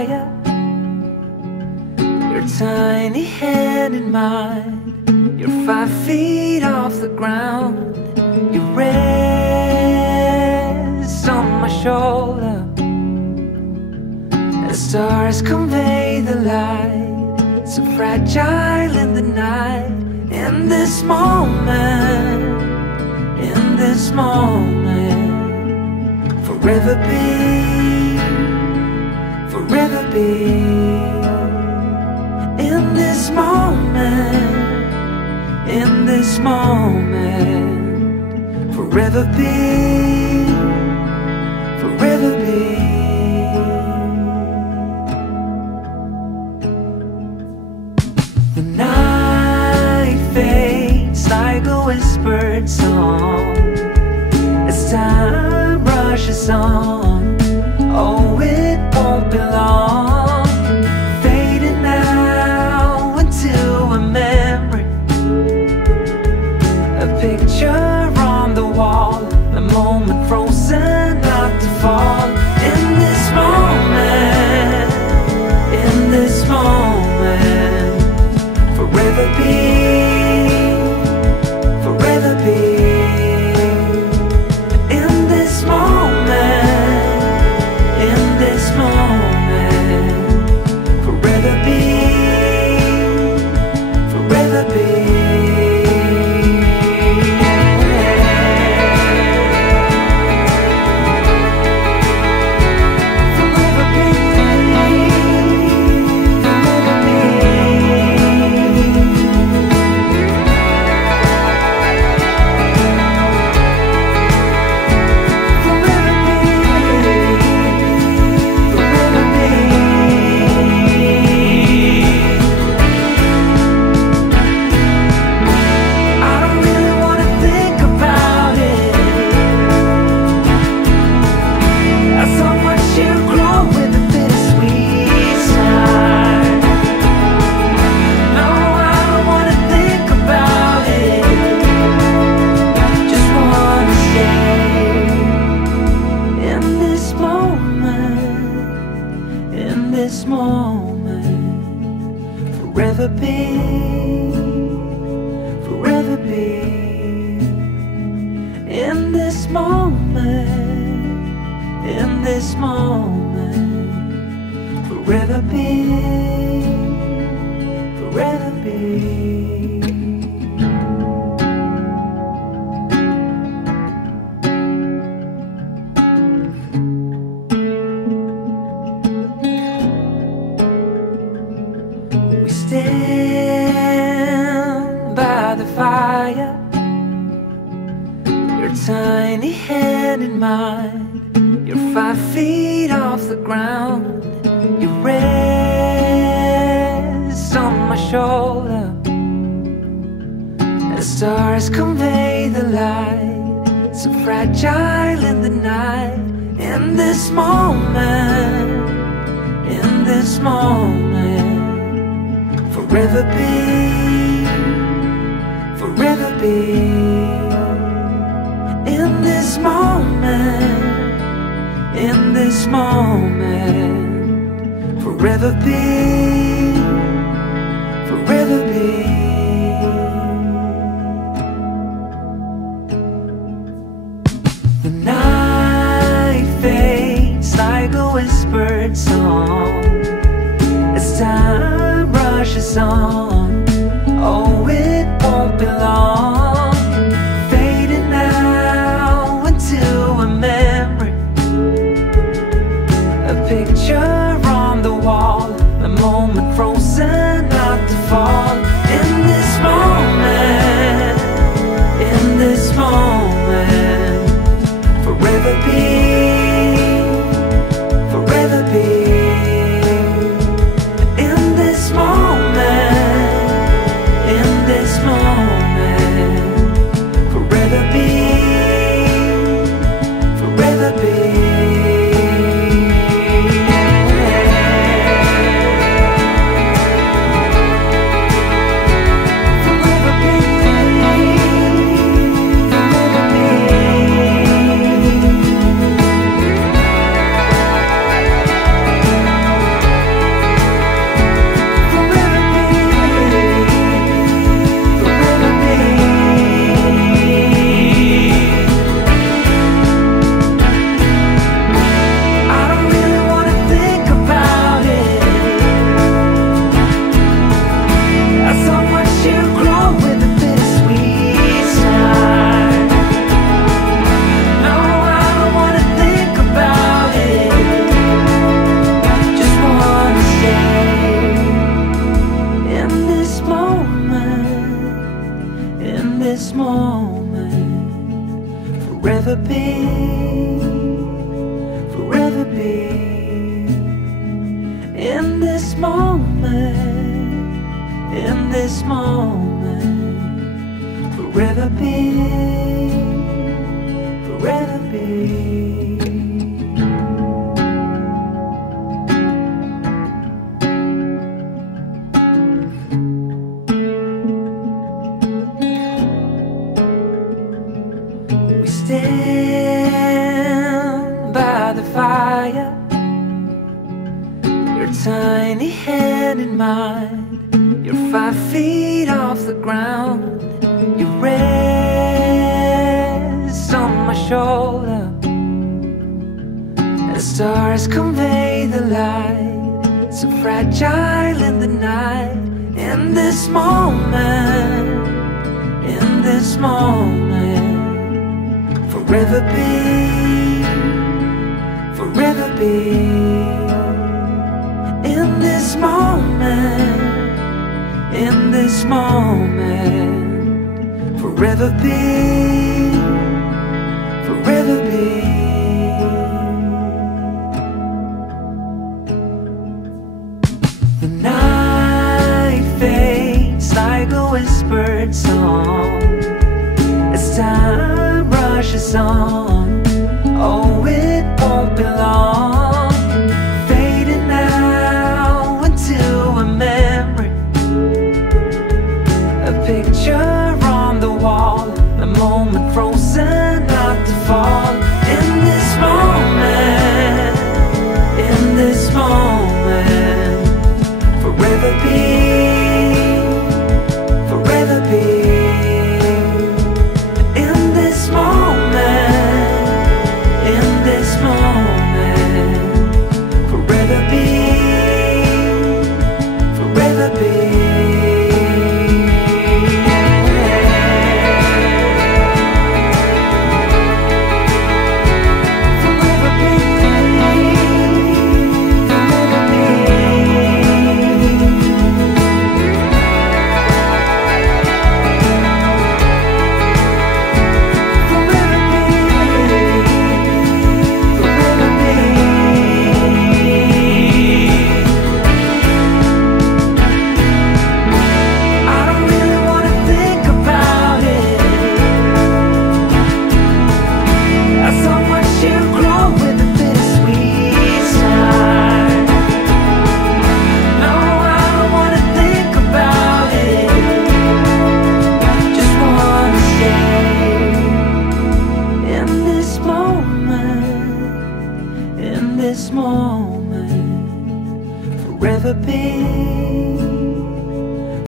fire, your tiny hand in mine. You're 5 feet off the ground. You rest on my shoulder. The stars convey the light, so fragile in the night. In this moment, in this moment, forever be, forever be. In this moment, in this moment, forever be, forever be. The night fades like a whispered song as time rushes on. Oh, it won't be long, fading now into a memory, a picture on the wall, a moment frozen not to fall. In this moment, in this moment, forever be, forever be. In this moment, in this moment, forever be, forever be. This moment, forever be, forever be. In this moment, in this moment, forever be, forever be. Stand by the fire, your tiny hand in mine. You're 5 feet off the ground. You rest on my shoulder. The stars convey the light, so fragile in the night. In this moment, in this moment, forever be, forever be. In this moment, in this moment, forever be, forever be. The night fades like a whispered song as time rushes on. Oh, it won't be long, fading now into a memory, a picture on the wall, a moment frozen not to fall. In this moment, in this moment, forever be, forever be. In this moment, in this moment, forever be, forever be. We stand by the fire, your tiny hand in mine. You're 5 feet off the ground. You rest on my shoulder. The stars convey the light, so fragile in the night. In this moment, in this moment, forever be, forever be. In this moment, in this moment, forever be, forever be. The night fades like a whispered song as time rushes on. Oh, it won't be long, fading now into a memory, a picture on the wall, a moment frozen not to fall. In this moment, in this moment, forever be, forever be. In this moment, in this moment, forever be, forever be. This moment, forever be.